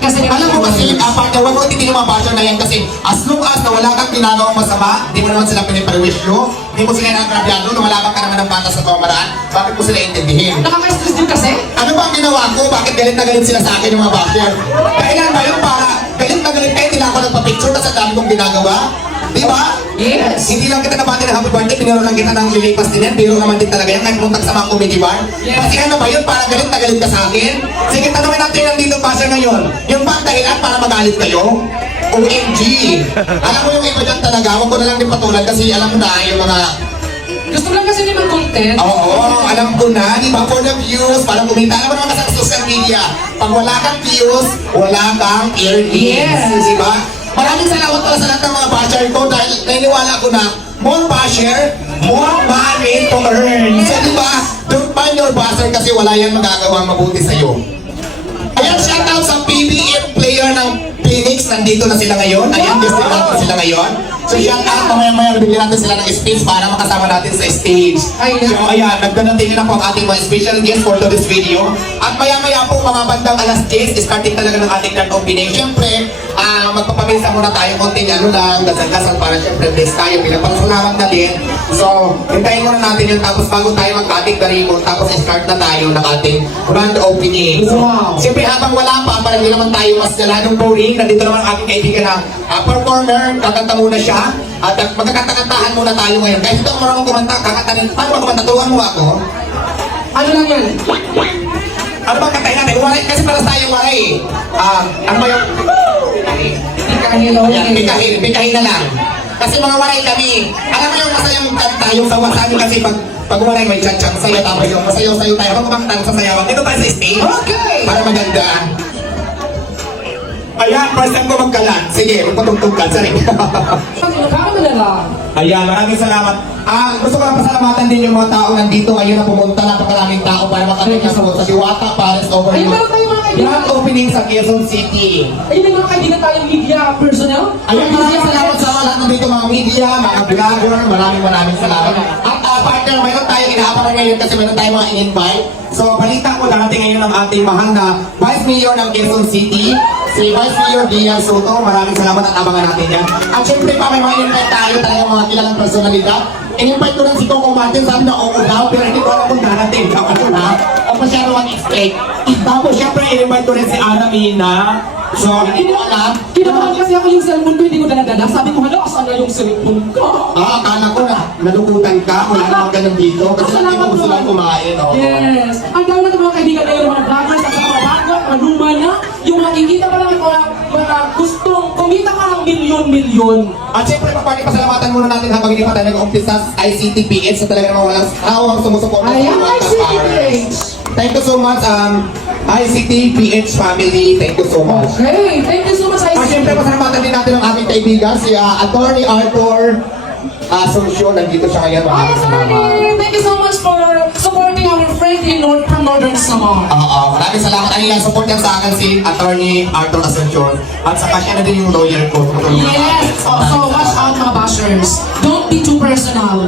Kasi alam mo kasi, partner, wag mo titigil yung mga basher na yan kasi as long as na wala kang ginagawang masama, di mo naman sila piniperwisyo, di mo sila nakagrabyado, lumalabang ka naman ng bata sa kamaraan, bakit mo sila intindihin? nakaka-stress din kasi. Ano ba ang ginawa ko? Bakit galit na galit sila sa akin yung mga basher? Kailan ba yun para galit na galit kayo, hindi lang ako nagpa-picture kasi ang dami kong ginagawa? Di ba? Yes. Hindi lang kita nabati ng happy birthday, piniro lang kita ng lilipas din yan, biro naman din talaga yan, kahit pumunta sa mga comedy bar. Yes. Kasi ano ba yun, para galit na galit ka sa akin? Sige, tanongin natin lang dito, basher ngayon. Yung bang dahilan para magalit kayo? OMG! Alam mo yung iba dyan talaga, huwag ko na lang din patulan kasi alam mo na yung mga Gusto mo lang kasi din mag-content. oo, alam ko na, di ba? For the views, parang kumita. Alam mo naman kasi sa social media, pag wala kang views, wala kang earnings. Yes. Di ba? Maraming salamat pala sa lahat ng mga basher ko dahil naniniwala ko na more basher, more money to earn. So, di ba? Don't find your basher kasi wala yan magagawang mabuti sa'yo. Ayan, shoutout sa PBM player ng Phoenix. Nandito na sila ngayon. Ayan, gusto natin sila ngayon. So, shoutout, mamaya-maya bibigyan natin sila ng space para makasama natin sa stage. Ayan. So, ayan, nagdadating na po ang ating mga special guest for this video. At maya-maya po, mga bandang alas 10, starting talaga ng ating grand opening. Siyempre, magpapamisa muna tayo konting ano lang, dasal-dasal para siyempre bless tayo bilang pangsalamat na din. So, hintayin muna natin yun. Tapos bago tayo mag-cutting the ribbon, tapos start na tayo ng ating grand opening. So, Wow. siyempre habang wala pa, para hindi naman tayo mas galanong boring, nandito naman ang ating kaibigan na performer, kakanta muna siya. At magkakanta-kantahan muna tayo ngayon. Kahit ito ang marunong kumanta, kakantanin. Paano ba kumanta? Turuan mo ako. Ano lang yan? Ano ba kantahin natin? Waray, kasi para sa tayong waray. Ano ba yung... Ikahilo. Ayan, bikahin na lang. Kasi mga waray kami. Alam mo yung masayang kanta, yung sawasan kasi pag waray may chat-chat sa'yo, tapos yung masayaw-sayo tayo. Habang kumantang sa sayawan, dito tayo sa stage. Okay. Para maganda. Ayan, first time ko magkalan. Sige, magpatugtog ka. Sorry. Nakakadala. Ayan, maraming salamat. Gusto ko lang pasalamatan din yung mga tao nandito ngayon na pumunta. Napakaraming tao para makarating sa Diwata Paris over Ay, yung meron tayong mga kaibigan. grand opening sa Quezon City. Ay, may mga kaibigan tayong media personnel. Ayan, maraming salamat sa mga lahat nandito, mga media, mga vlogger. Maraming salamat. At partner, mayroon tayong inaapakan ngayon kasi mayroon tayong mga in-invite. So, balita ko darating ngayon ang ating mahal na Vice Mayor ng Quezon City, si Vice Mayor Diaz Soto. Maraming salamat at abangan natin yan. At syempre pa, may mga in-invite tayo, talagang mga kilalang personalidad. In-invite ko rin si Coco Martin, sabi na oo daw, pero hindi ko alam kung darating. Ano na? O masyado mag-expect. Tapos syempre, in-invite ko rin si Ana Mina. So, hindi ko alam. Kinabahan kasi ako yung cellphone ko, hindi ko dala-dala. Sabi ko, hala, asan na yung cellphone ko? Akala ko na nalukutan ka, wala namang ganun dito. Kasi hindi mo gusto lang kumain. Oh. Yes. Ang dami natin mga kaibigan ngayon, mga vloggers, at sa mga bago, mga luma na, yung makikita pa lang mga gustong kumita ka ng milyon-milyon. At syempre, pasalamatan muna natin habang hindi pa tayo nag-umpisa sa ICTPH sa talaga namang walang hawang sumusuporta. Ayan, sa mga ICTPH. Thank you so much, ICTPH family. Thank you so much. Okay, thank you so much, At syempre, pasalamatan din natin ang aking kaibigan, si Attorney Arthur Asuncion. Nandito siya ngayon. Maraming salamat. Hi, thank you so much for supporting our friend in from Northern Samar. Maraming salamat. Ayun lang, support yan sa akin si Attorney Arthur Asuncion. At saka siya na din yung lawyer ko. Yes, so watch out mga bashers. Don't be too personal.